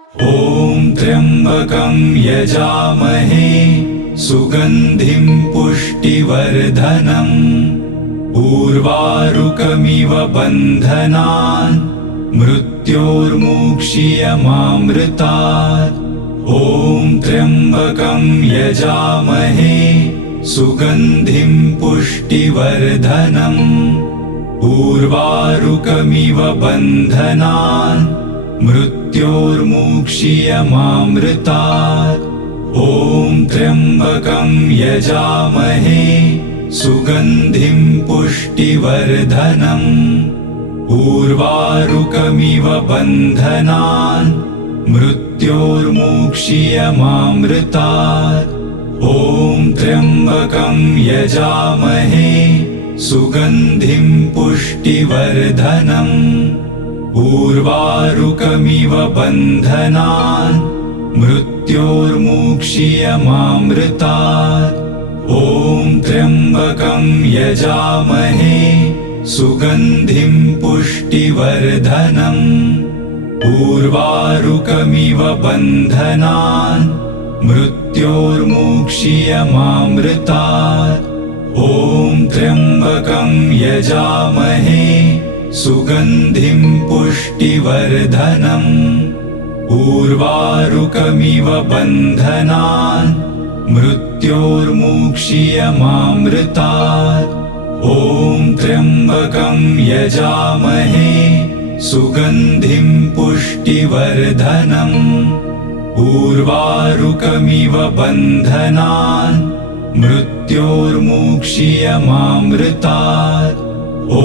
ॐ त्र्यम्बकं यजामहे सुगन्धिं पुष्टिवर्धनम् उर्वारुकमिव बन्धनान् मृत्योर्मुक्षीयमामृतात्। ॐ त्र्यम्बकं यजामहे सुगन्धिं पुष्टिवर्धनम् उर्वारुकमिव बन्धनान् मृत्योर्मुक्षीयमामृतात्। ॐ त्र्यम्बकं यजामहे सुगन्धिं पुष्टिवर्धनम् उर्वारुकमिव बन्धनान् मृत्योर्मुक्षीयमामृतात्। ॐ त्र्यम्बकं यजामहे सुगन्धिं पुष्टिवर्धनम् उर्वारुकमिव बन्धनान् मृत्योर्मुक्षीयमामृतात्। ॐ त्र्यम्बकं यजामहे सुगन्धिं पुष्टिवर्धनम् उर्वारुकमिव बन्धनान् मृत्योर्मुक्षीयमामृतात्। ॐ त्र्यम्बकं यजामहे सुगन्धिं पुष्टिवर्धनम् उर्वारुकमिव बन्धनान् मृत्योर्मुक्षीयमामृतात्। ॐ त्र्यम्बकं यजामहे सुगन्धिं पुष्टिवर्धनम् उर्वारुकमिव बन्धनान् मृत्योर्मुक्षीयमामृतात्। ॐ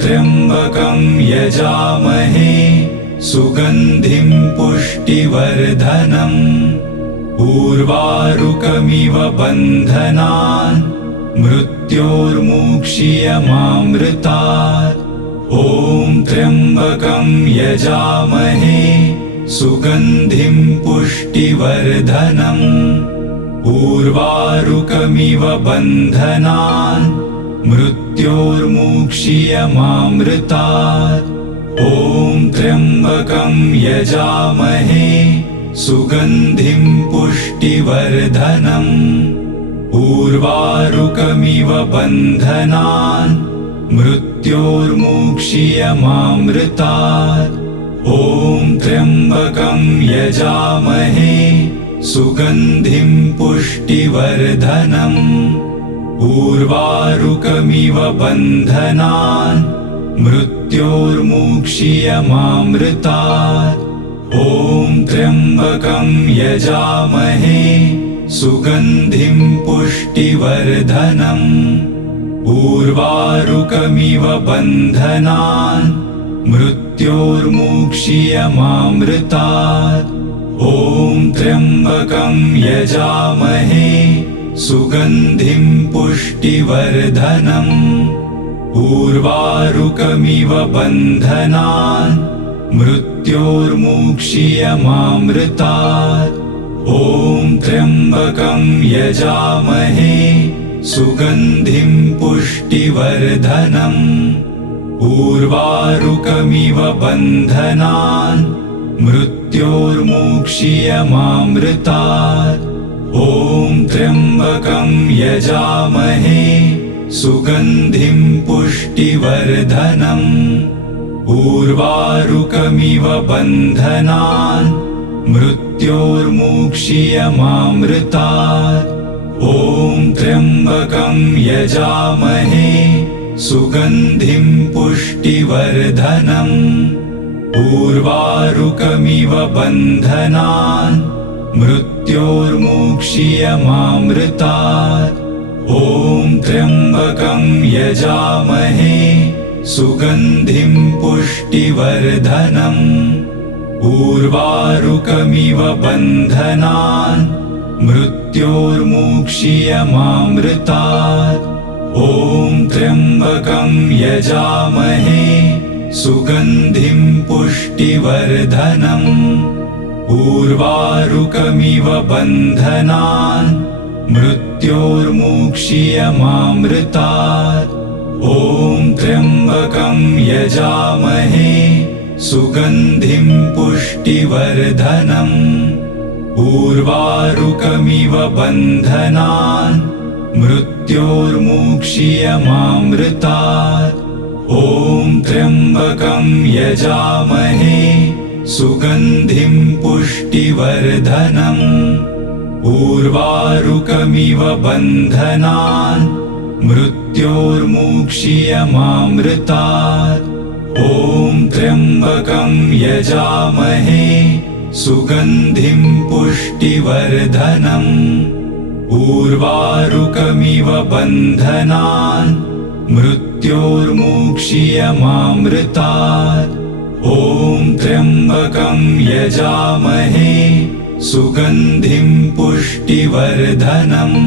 त्र्यम्बकं यजामहे सुगन्धिं पुष्टिवर्धनम् उर्वारुकमिव बन्धनान् मृत्योर्मुक्षीयमामृतात्। ॐ त्र्यम्बकं यजामहे सुगन्धिं पुष्टिवर्धनम् उर्वारुकमिव बन्धनान् मृत्योर्मुक्षीयमामृतात्। ॐ त्र्यम्बकं यजामहे सुगन्धिं पुष्टिवर्धनम् उर्वारुकमिव बन्धनान् मृत्योर्मुक्षीयमामृतात्। ॐ त्र्यम्बकं यजामहे सुगन्धिं पुष्टिवर्धनम् उर्वारुकमिव बन्धनान् मृत्योर्मुक्षीयमामृतात्। ॐ त्र्यम्बकं यजामहे सुगन्धिं पुष्टिवर्धनम् उर्वारुकमिव बन्धनान् मृत्योर्मुक्षीयमामृतात्। ॐ त्र्यम्बकं यजामहे सुगन्धिं पुष्टिवर्धनम् उर्वारुकमिव बन्धनान् मृत्योर्मुक्षीयमामृतात्। ॐ त्र्यम्बकं यजामहे सुगन्धिं पुष्टिवर्धनम् उर्वारुकमिव बन्धनान् मृत्योर्मुक्षीयमामृतात्। ॐ त्र्यम्बकं यजामहे सुगन्धिं पुष्टिवर्धनम् उर्वारुकमिव बन्धनान् मृत्योर्मुक्षीयमामृतात्। ॐ त्र्यम्बकं यजामहे सुगन्धिं पुष्टिवर्धनम् उर्वारुकमिव बन्धनान् मृत्योर्मुक्षीयमामृतात्। ॐ त्र्यम्बकं यजामहे सुगन्धिं पुष्टिवर्धनम् उर्वारुकमिव बन्धनान् मृत्योर्मुक्षीयमामृतात्। ॐ त्र्यम्बकं यजामहे सुगन्धिं पुष्टिवर्धनम् उर्वारुकमिव बन्धनान् मृत्योर्मुक्षीयमामृतात्। ॐ त्र्यम्बकं यजामहे सुगन्धिं पुष्टिवर्धनम् उर्वारुकमिव बन्धनान् मृत्योर्मुक्षीयमामृतात् ॐ त्र्यम्बकं यजामहे सुगन्धिं पुष्टिवर्धनम् उर्वारुकमिव बन्धनान् मृत्योर्मुक्षीयमामृतात् ॐ त्र्यम्बकं यजामहे सुगन्धिं पुष्टिवर्धनम् उर्वारुकमिव बन्धनान् मृत्योर्मुक्षीयमामृतात् ॐ त्र्यम्बकं यजामहे सुगन्धिं पुष्टिवर्धनम्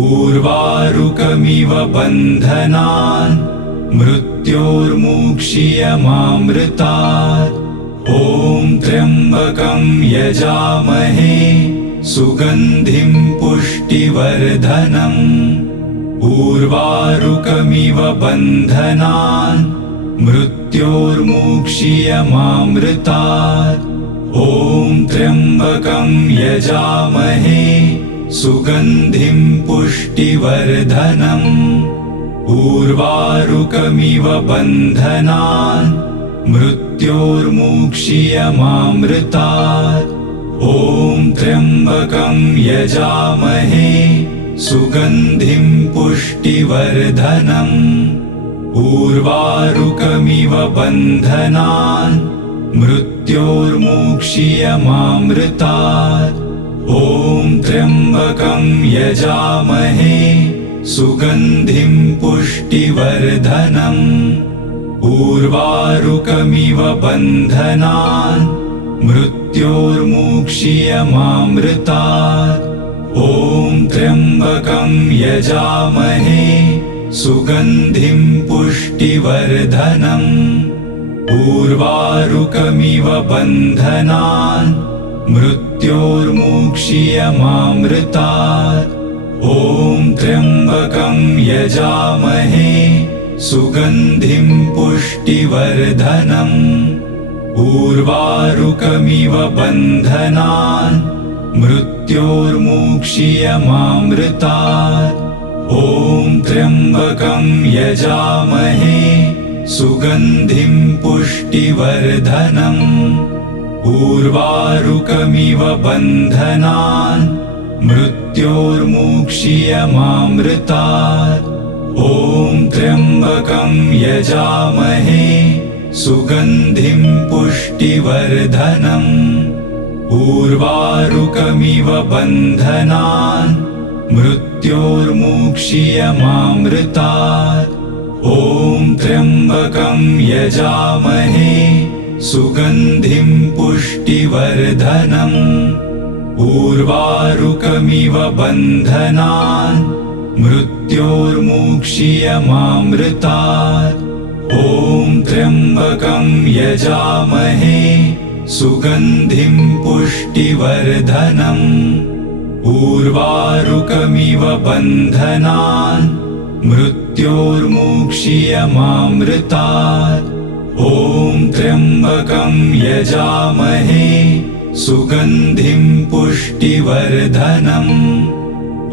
उर्वारुकमिव बन्धनान् मृत्योर्मुक्षीयमामृतात् ॐ त्र्यम्बकं यजामहे सुगन्धिं पुष्टिवर्धनम् उर्वारुकमिव बन्धनान् मृत्योर्मुक्षीयमामृतात् ॐ त्र्यम्बकं यजामहे सुगन्धिं पुष्टिवर्धनम् उर्वारुकमिव बन्धनान् मृत्योर्मुक्षीयमामृतात् ॐ त्र्यम्बकं यजामहे सुगन्धिं पुष्टिवर्धनम् उर्वारुकमिव बन्धनान् मृत्योर्मुक्षीयमामृतात् ॐ त्र्यम्बकं यजामहे सुगन्धिं पुष्टिवर्धनम् उर्वारुकमिव बन्धनान् मृत्योर्मुक्षीयमामृतात् ॐ त्र्यम्बकं यजामहे सुगन्धिं पुष्टिवर्धनम् उर्वारुकमिव बन्धनान् मृत्योर्मुक्षीयमामृतात् ॐ त्र्यम्बकं यजामहे सुगन्धिं पुष्टिवर्धनम् उर्वारुकमिव बन्धनान् मृत्योर्मुक्षीयमामृतात् ॐ त्र्यम्बकं यजामहे सुगन्धिं पुष्टिवर्धनम् उर्वारुकमिव बन्धनान् मृत्योर्मुक्षीयमामृतात् ॐ त्र्यम्बकं यजामहे सुगन्धिं पुष्टिवर्धनम् उर्वारुकमिव बन्धनान् मृत्योर्मुक्षीयमामृतात् ॐ त्र्यम्बकं यजामहे सुगन्धिं पुष्टिवर्धनम् उर्वारुकमिव बन्धनान् मृत्योर्मुक्षीयमामृतात् ॐ त्र्यम्बकं यजामहे सुगन्धिं पुष्टिवर्धनम् उर्वारुकमिव बन्धनान् मृत्योर्मुक्षीयमामृतात् ॐ त्र्यम्बकं यजामहे सुगन्धिं पुष्टिवर्धनम्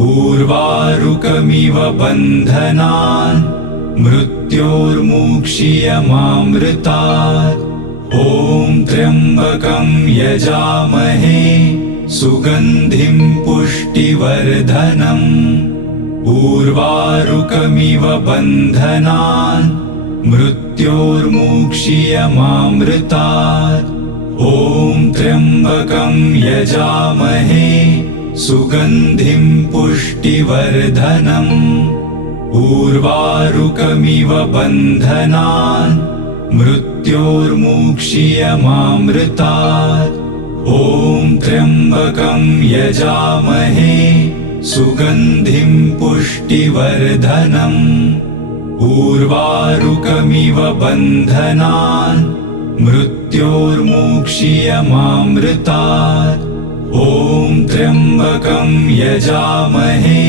उर्वारुकमिव बन्धनान् मृत्योर्मुक्षीयमामृतात् ॐ त्र्यम्बकं यजामहे सुगन्धिं पुष्टिवर्धनम् उर्वारुकमिव बन्धनान् मृत्योर्मुक्षीयमामृतात् ॐ त्र्यम्बकं यजामहे सुगन्धिं पुष्टिवर्धनम् उर्वारुकमिव बन्धनान् मृत्योर्मुक्षीयमामृतात् ॐ त्र्यम्बकं यजामहे सुगन्धिं पुष्टिवर्धनम् उर्वारुकमिव बन्धनान् मृत्योर्मुक्षीयमामृतात् ॐ त्र्यम्बकं यजामहे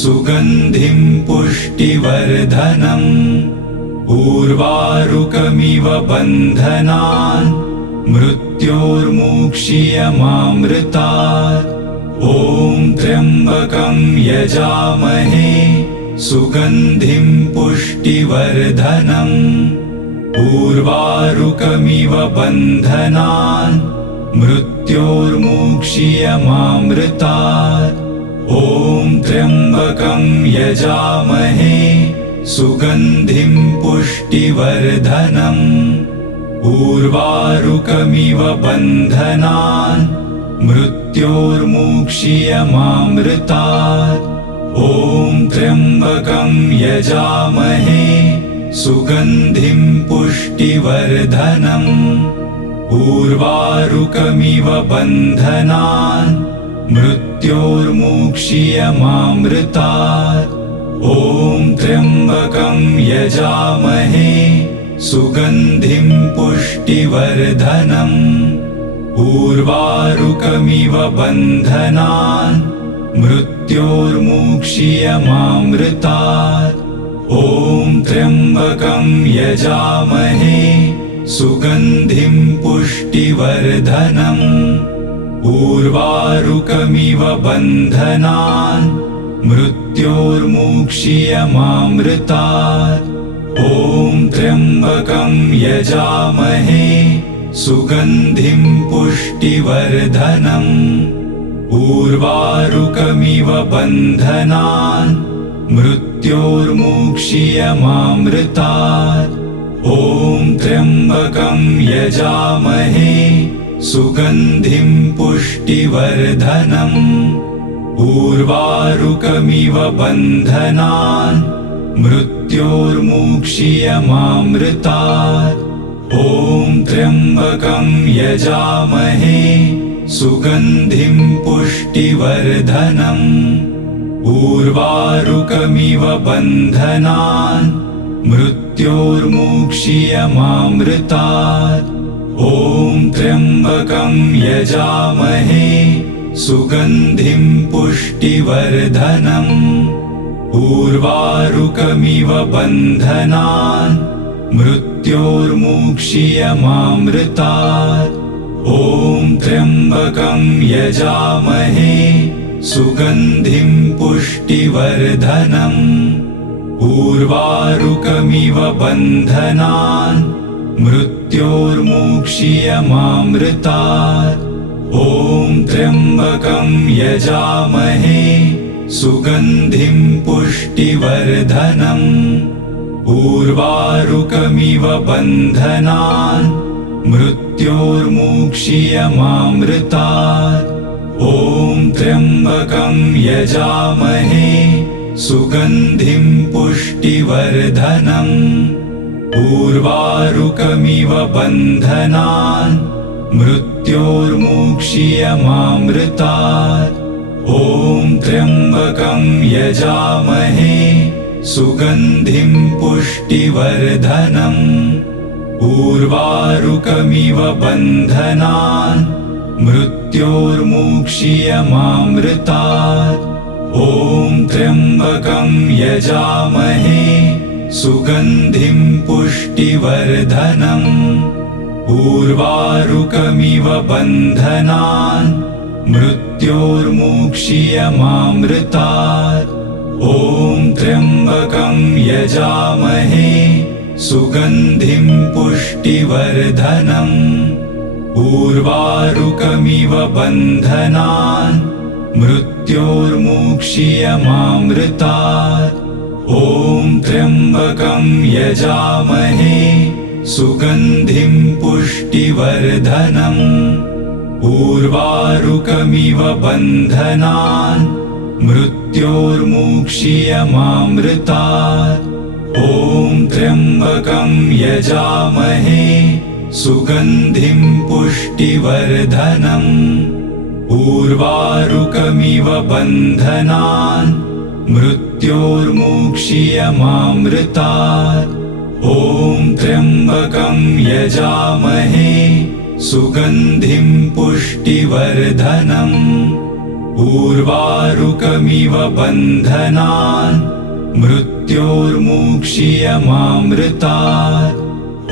सुगन्धिं पुष्टिवर्धनम् उर्वारुकमिव बन्धनान् मृत्योर्मुक्षीयमामृतात्। ॐ त्र्यम्बकं यजामहे सुगन्धिं पुष्टिवर्धनम्। उर्वारुकमिव बन्धनान् मृत्योर्मुक्षीयमामृतात्। ॐ त्र्यम्बकं यजामहे सुगन्धिं पुष्टिवर्धनम्। उर्वारुकमिव बन्धनान् मृत्योर्मुक्षीयमामृतात्। ॐ त्र्यम्बकं यजामहे सुगन्धिं पुष्टिवर्धनम्। उर्वारुकमिव बन्धनान् मृत्योर्मुक्षीयमामृतात्। ॐ त्र्यम्बकं यजामहे सुगन्धिं पुष्टिवर्धनम्। उर्वारुकमिव बन्धनान् मृत्योर्मुक्षीयमामृतात्। ॐ त्र्यम्बकं यजामहे सुगन्धिं पुष्टिवर्धनम्। उर्वारुकमिव बन्धनान् मृत्योर्मुक्षीयमामृतात्। ॐ त्र्यम्बकं यजामहे सुगन्धिं पुष्टिवर्धनम्। उर्वारुकमिव बन्धनान् मृत्योर्मुक्षीयमामृतात्। ॐ त्र्यम्बकं यजामहे सुगन्धिं पुष्टिवर्धनम्। उर्वारुकमिव बन्धनान् मृत्योर्मुक्षीयमामृतात्। ॐ त्र्यम्बकं यजामहे सुगन्धिं पुष्टिवर्धनम्। उर्वारुकमिव बन्धनान् मृत्योर्मुक्षीयमामृतात्। ॐ त्र्यम्बकं यजामहे सुगन्धिं पुष्टिवर्धनम्। उर्वारुकमिव बन्धनान् मृत्योर्मुक्षीयमामृतात्। ॐ त्र्यम्बकं यजामहे सुगन्धिं पुष्टिवर्धनम्। उर्वारुकमिव बन्धनान् मृत्योर्मुक्षीयमामृतात्। ॐ त्र्यम्बकं यजामहे सुगन्धिं पुष्टिवर्धनम्। उर्वारुकमिव बन्धनान् मृत्योर्मुक्षीयमामृतात्। ॐ त्र्यम्बकं यजामहे सुगन्धिं पुष्टिवर्धनम्। उर्वारुकमिव बन्धनान् मृत्योर्मुक्षीयमामृतात्। ॐ त्र्यम्बकं यजामहे सुगन्धिं पुष्टिवर्धनम्। उर्वारुकमिव बन्धनान् मृत्योर्मुक्षीयमामृतात्। ॐ त्र्यम्बकं यजामहे सुगन्धिं पुष्टिवर्धनम्। उर्वारुकमिव बन्धनान् मृत्योर्मुक्षीयमामृतात्। ॐ त्र्यम्बकं यजामहे सुगन्धिं पुष्टिवर्धनम्। उर्वारुकमिव बन्धनान् मृत्योर्मुक्षीयमामृतात्। ॐ त्र्यम्बकं यजामहे सुगन्धिं पुष्टिवर्धनम्। उर्वारुकमिव बन्धनान् मृत्योर्मुक्षीयमामृतात्। ॐ त्र्यम्बकं यजामहे सुगन्धिं पुष्टिवर्धनम्। उर्वारुकमिव बन्धनान् मृत्योर्मुक्षीयमामृतात्। ॐ त्र्यम्बकं यजामहे सुगन्धिं पुष्टिवर्धनम्। उर्वारुकमिव बन्धनान् मृत्योर्मुक्षीयमामृतात्।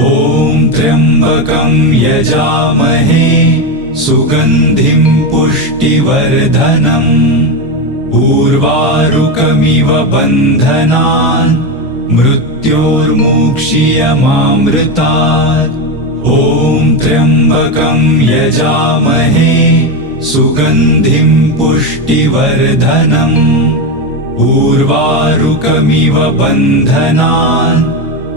ॐ त्र्यम्बकं यजामहे सुगन्धिं पुष्टिवर्धनम्। उर्वारुकमिव बन्धनान् मृत्योर्मुक्षीयमामृतात्। ॐ त्र्यम्बकं यजामहे सुगन्धिं पुष्टिवर्धनम्। उर्वारुकमिव बन्धनान्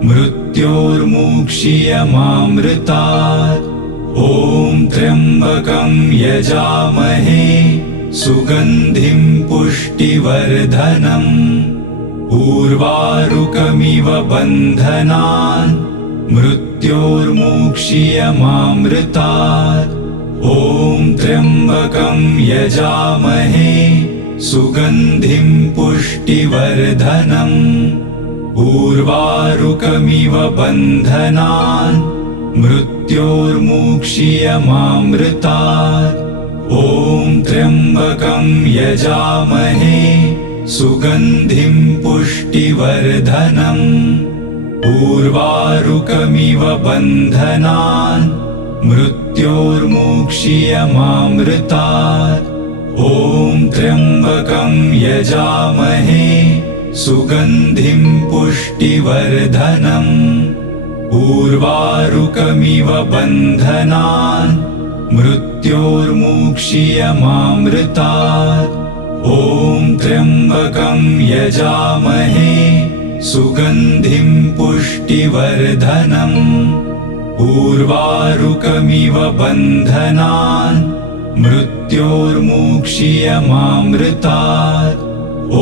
मृत्योर्मुक्षीयमामृतात्। ॐ त्र्यम्बकं यजामहे सुगन्धिं पुष्टिवर्धनम्। उर्वारुकमिव बन्धनान् मृत्योर्मुक्षीयमामृतात्। ॐ त्र्यम्बकं यजामहे सुगन्धिं पुष्टिवर्धनम्। उर्वारुकमिव बन्धनान् मृत्योर्मुक्षीयमामृतात्। ॐ त्र्यम्बकं यजामहे सुगन्धिं पुष्टिवर्धनम्। उर्वारुकमिव बन्धनान् मृत्योर्मुक्षीयमामृतात्। ॐ त्र्यम्बकं यजामहे सुगन्धिं पुष्टिवर्धनम्। उर्वारुकमिव बन्धनान् मृत्योर्मुक्षीयमामृतात्। ॐ त्र्यम्बकं यजामहे सुगन्धिं पुष्टिवर्धनम्। उर्वारुकमिव बन्धनान् मृत्योर्मुक्षीयमामृतात्। ॐ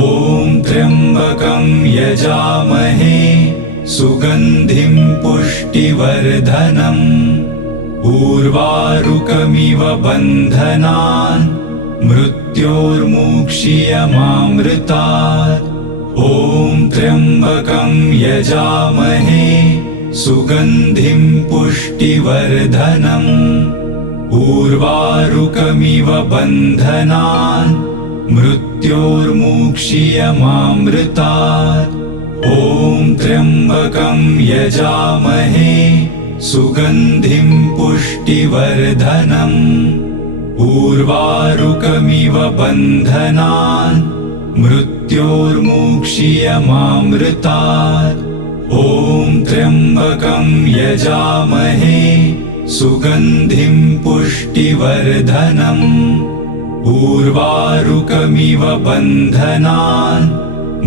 त्र्यम्बकं यजामहे सुगन्धिं पुष्टिवर्धनम्। उर्वारुकमिव बन्धनान् मृत्योर्मुक्षीयमामृतात्। ॐ त्र्यम्बकं यजामहे सुगन्धिं पुष्टिवर्धनम्। उर्वारुकमिव बन्धनान् मृत्योर्मुक्षीयमामृतात्। ॐ त्र्यम्बकं यजामहे सुगन्धिं पुष्टिवर्धनम्। उर्वारुकमिव बन्धनान् मृत्योर्मुक्षीयमामृतात्। ॐ त्र्यम्बकं यजामहे सुगन्धिं पुष्टिवर्धनम्। उर्वारुकमिव बन्धनान्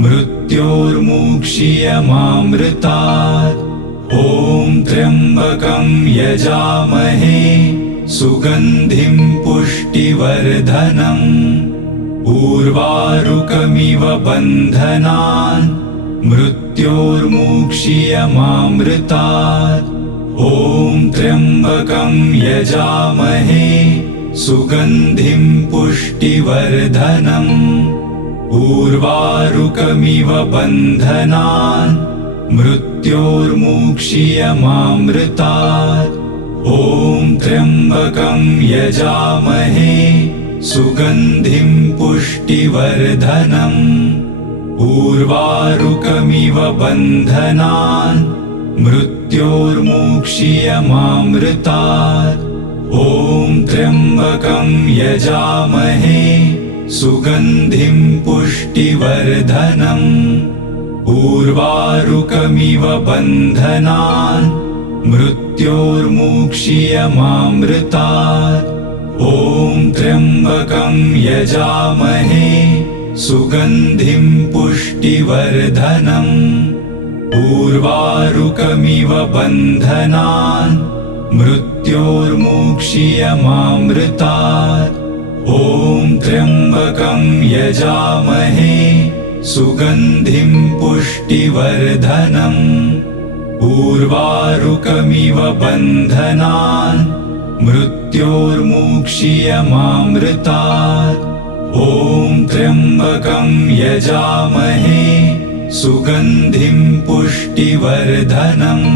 मृत्योर्मुक्षीयमामृतात्। ॐ त्र्यम्बकं यजामहे सुगन्धिं पुष्टिवर्धनम्। उर्वारुकमिव बन्धनान् मृत्योर्मुक्षीयमामृतात्। ॐ त्र्यम्बकं यजामहे सुगन्धिं पुष्टिवर्धनम्। उर्वारुकमिव बन्धनान् मृत्योर्मुक्षीयमामृतात्। ॐ त्र्यम्बकं यजामहे सुगन्धिं पुष्टिवर्धनम्। उर्वारुकमिव बन्धनान् मृत्योर्मुक्षीयमामृतात्। ॐ त्र्यम्बकं यजामहे सुगन्धिं पुष्टिवर्धनम्। उर्वारुकमिव बन्धनान् मृत्योर्मुक्षीयमामृतात्। ॐ त्र्यम्बकं यजामहे सुगन्धिं पुष्टिवर्धनम्। उर्वारुकमिव बन्धनान् मृत्योर्मुक्षीयमामृतात्। ॐ त्र्यम्बकं यजामहे सुगन्धिं पुष्टिवर्धनम्। उर्वारुकमिव बन्धनान् मृत्योर्मुक्षीयमामृतात्। ॐ त्र्यम्बकं यजामहे सुगन्धिं पुष्टिवर्धनम्।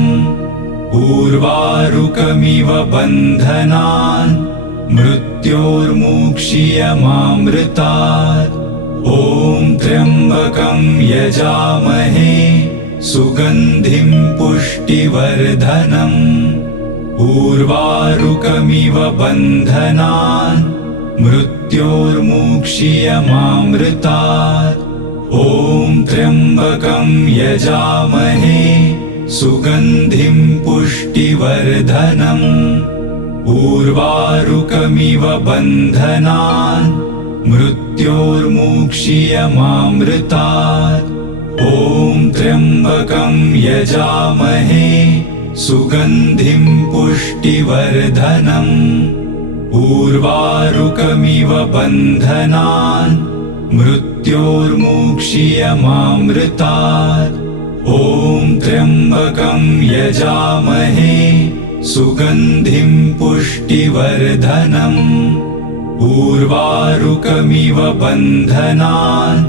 उर्वारुकमिव बन्धनान् मृत्योर्मुक्षीयमामृतात्। ॐ त्र्यम्बकं यजामहे सुगन्धिं पुष्टिवर्धनम् उर्वारुकमिव बन्धनान् मृत्योर्मुक्षीयमामृतात् ॐ त्र्यम्बकं यजामहे सुगन्धिं पुष्टिवर्धनम् उर्वारुकमिव बन्धनान् मृत्योर्मुक्षीयमामृतात् ॐ त्र्यम्बकं यजामहे सुगन्धिं पुष्टिवर्धनम् उर्वारुकमिव बन्धनान् मृत्योर्मुक्षीयमामृतात् ॐ त्र्यम्बकं यजामहे सुगन्धिं पुष्टिवर्धनम् उर्वारुकमिव बन्धनान्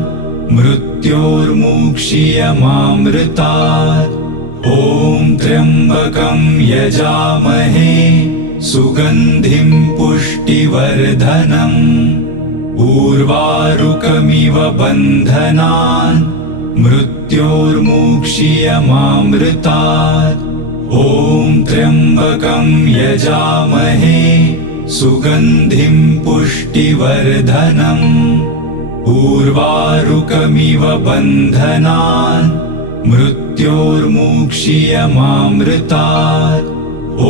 मृत्योर्मुक्षीयमामृतात् ॐ त्र्यम्बकं यजामहे सुगन्धिं पुष्टिवर्धनम् उर्वारुकमिव बन्धनान् मृत्योर्मुक्षीयमामृतात् ॐ त्र्यम्बकं यजामहे सुगन्धिं पुष्टिवर्धनम् उर्वारुकमिव बन्धनान् मृत्योर्मुक्षीयमामृतात्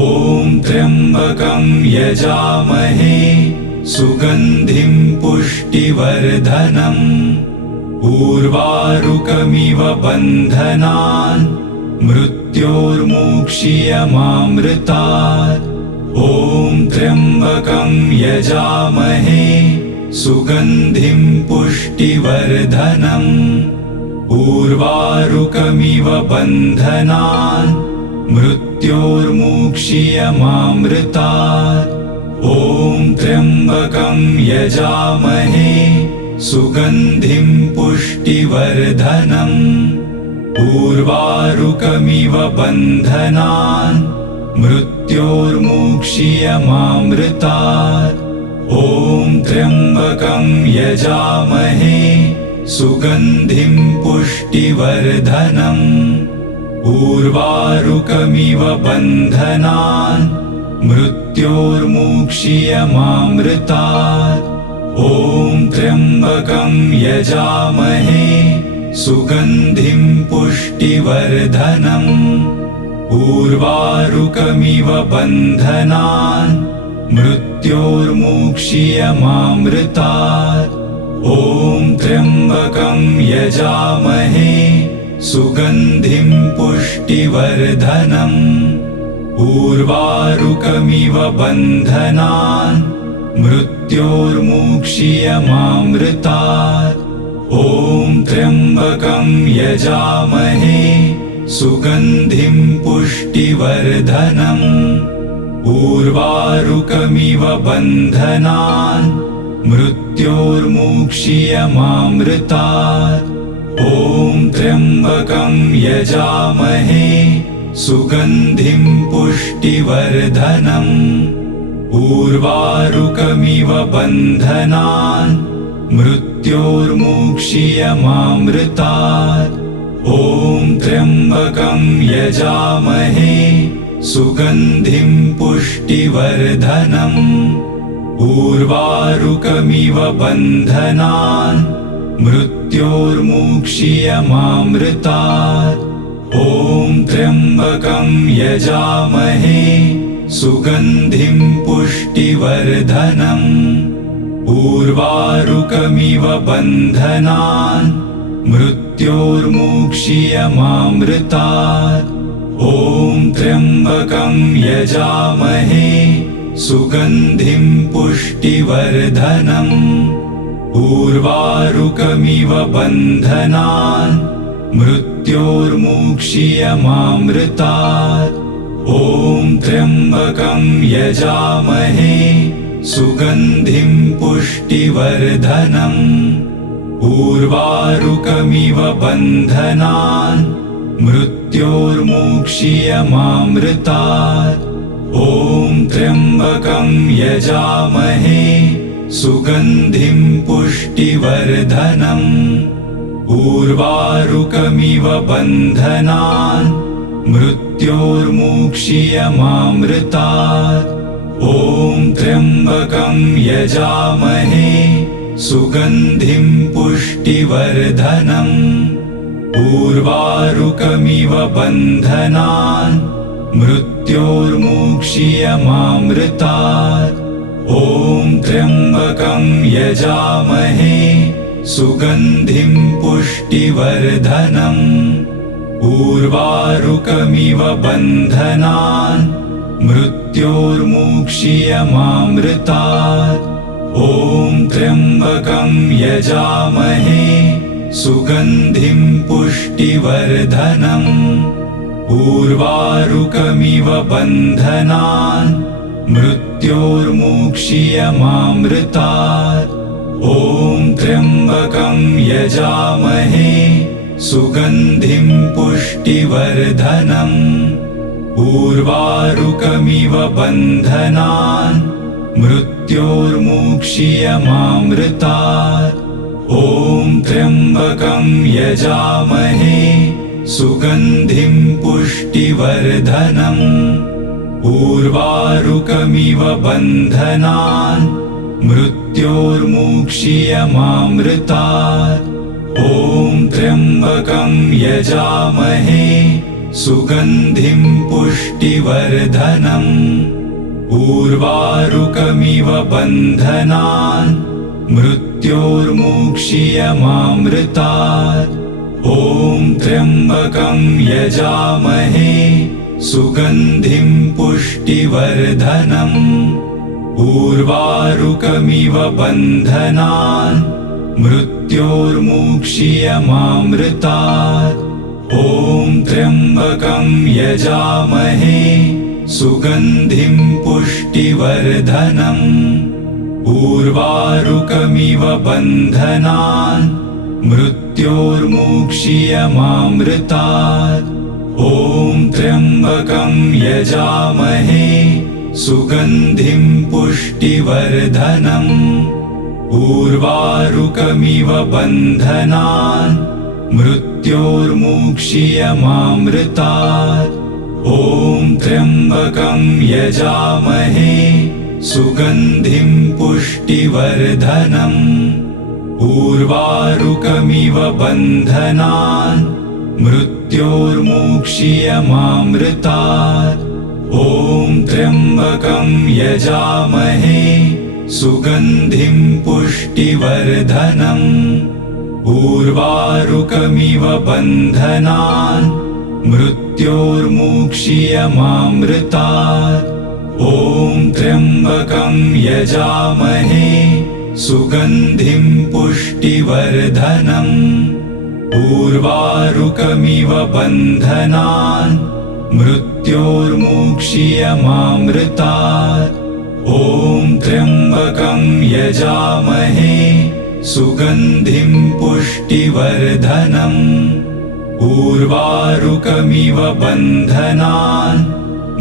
ॐ त्र्यम्बकं यजामहे सुगन्धिं पुष्टिवर्धनम् उर्वारुकमिव बन्धनान् मृत्योर्मुक्षीयमामृतात् ॐ त्र्यम्बकं यजामहे सुगन्धिं पुष्टिवर्धनम् उर्वारुकमिव बन्धनान् मृत्योर्मुक्षीयमामृतात् ॐ त्र्यम्बकं यजामहे सुगन्धिं पुष्टिवर्धनम् उर्वारुकमिव बन्धनान् मृत्योर्मुक्षीयमामृतात् ॐ त्र्यम्बकं यजामहे सुगन्धिं पुष्टिवर्धनम् उर्वारुकमिव बन्धनान् मृत्योर्मुक्षीयमामृतात् ॐ त्र्यम्बकं यजामहे सुगन्धिं पुष्टिवर्धनम् उर्वारुकमिव बन्धनान् मृत्योर्मुक्षीयमामृतात् ॐ त्र्यम्बकं यजामहे सुगन्धिं पुष्टिवर्धनम् उर्वारुकमिव बन्धनान् मृत्योर्मुक्षीयमामृतात् ॐ त्र्यम्बकं यजामहे सुगन्धिं पुष्टिवर्धनम् उर्वारुकमिव बन्धनान् मृत्योर्मुक्षीयमामृतात् ॐ त्र्यम्बकं यजामहे सुगन्धिं पुष्टिवर्धनम् उर्वारुकमिव बन्धनान् मृत्योर्मुक्षीयमामृतात् ॐ त्र्यम्बकं यजामहे सुगन्धिं पुष्टिवर्धनम् उर्वारुकमिव बन्धनान् मृत्योर्मुक्षीयमामृतात् ॐ त्र्यम्बकं यजामहे सुगन्धिं पुष्टिवर्धनम् उर्वारुकमिव बन्धनान् मृत्योर्मुक्षीयमामृतात् ॐ त्र्यम्बकं यजामहे सुगन्धिं पुष्टिवर्धनम् उर्वारुकमिव बन्धनान् मृत्योर्मुक्षीयमामृतात् ॐ त्र्यम्बकं यजामहे सुगन्धिं पुष्टिवर्धनम् उर्वारुकमिव बन्धनान् मृत्योर्मुक्षीयमामृतात् ॐ त्र्यम्बकं यजामहे सुगन्धिं पुष्टिवर्धनम् उर्वारुकमिव बन्धनान् मृत्योर्मुक्षीयमामृतात् ॐ त्र्यम्बकं यजामहे सुगन्धिं पुष्टिवर्धनम् उर्वारुकमिव बन्धनान् मृत्योर्मुक्षीयमामृतात् ॐ त्र्यम्बकं यजामहे सुगन्धिं पुष्टिवर्धनम् उर्वारुकमिव बन्धनान् मृत्योर्मुक्षीयमामृतात् ॐ त्र्यम्बकं यजामहे सुगन्धिं पुष्टिवर्धनम् उर्वारुकमिव बन्धनान् मृत्योर्मुक्षीयमामृतात् ॐ त्र्यम्बकं यजामहे सुगन्धिं पुष्टिवर्धनम् उर्वारुकमिव बन्धनान् मृत्योर्मुक्षीयमामृतात् ॐ त्र्यम्बकं यजामहे सुगन्धिं पुष्टिवर्धनम् उर्वारुकमिव बन्धनान् मृत्योर्मुक्षीयमामृतात् ॐ त्र्यम्बकं यजामहे सुगन्धिं पुष्टिवर्धनम् उर्वारुकमिव बन्धनान् मृत्योर्मुक्षीयमामृतात् ॐ त्र्यम्बकं यजामहे सुगन्धिं पुष्टिवर्धनम् उर्वारुकमिव बन्धनान् मृत्योर्मुक्षीयमामृतात् ॐ त्र्यम्बकं यजामहे सुगन्धिं पुष्टिवर्धनम् उर्वारुकमिव बन्धनान् मृत्योर्मुक्षीयमामृतात् ॐ त्र्यम्बकं यजामहे सुगन्धिं पुष्टिवर्धनम् उर्वारुकमिव बन्धनान् मृत्योर्मुक्षीयमामृतात् ॐ त्र्यम्बकं यजामहे सुगन्धिं पुष्टिवर्धनम् उर्वारुकमिव बन्धनान् मृत्योर्मुक्षीयमामृतात् ॐ त्र्यम्बकं यजामहे सुगन्धिं पुष्टिवर्धनम् उर्वारुकमिव बन्धनान् मृत्योर्मुक्षीयमामृतात् ॐ त्र्यम्बकं यजामहे सुगन्धिं पुष्टिवर्धनम् उर्वारुकमिव बन्धनान् मृत्योर्मुक्षीयमामृतात् ॐ त्र्यम्बकं यजामहे सुगन्धिं पुष्टिवर्धनम् उर्वारुकमिव बन्धनान्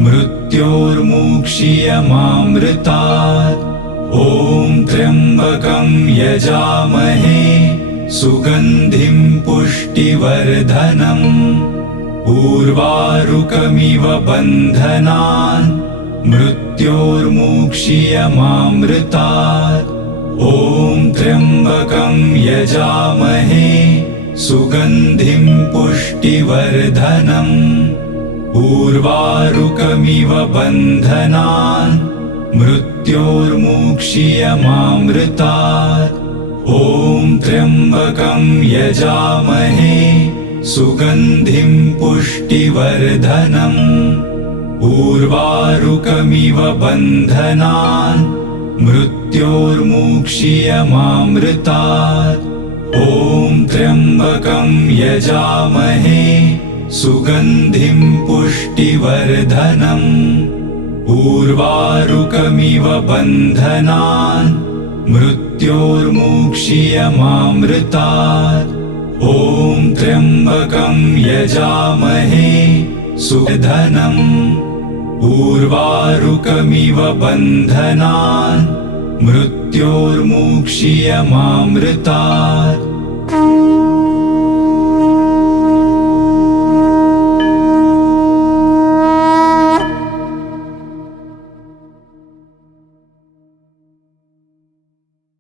मृत्योर्मुक्षीयमामृतात् ॐ त्र्यम्बकं यजामहे सुगन्धिं पुष्टिवर्धनम् उर्वारुकमिव बन्धनान् मृत्योर्मुक्षीयमामृतात् ॐ त्र्यम्बकं यजामहे सुगन्धिं पुष्टिवर्धनम् उर्वारुकमिव बन्धनान् मृत्योर्मुक्षीयमामृतात् ॐ त्र्यम्बकं यजामहे सुगन्धिं पुष्टिवर्धनम् उर्वारुकमिव बन्धनान् मृत्योर्मुक्षीयमामृतात् ॐ त्र्यम्बकं यजामहे सुगन्धिं पुष्टिवर्धनम् उर्वारुकमिव बन्धनान् मृत्योर्मुक्षीयमामृतात् ॐ त्र्यम्बकं यजामहे सुगन्धिं उर्वारुकमिव बन्धनान् मृत्योर्मुक्षीयमामृतात् मृत्योर्मुक्षीयमामृतात्।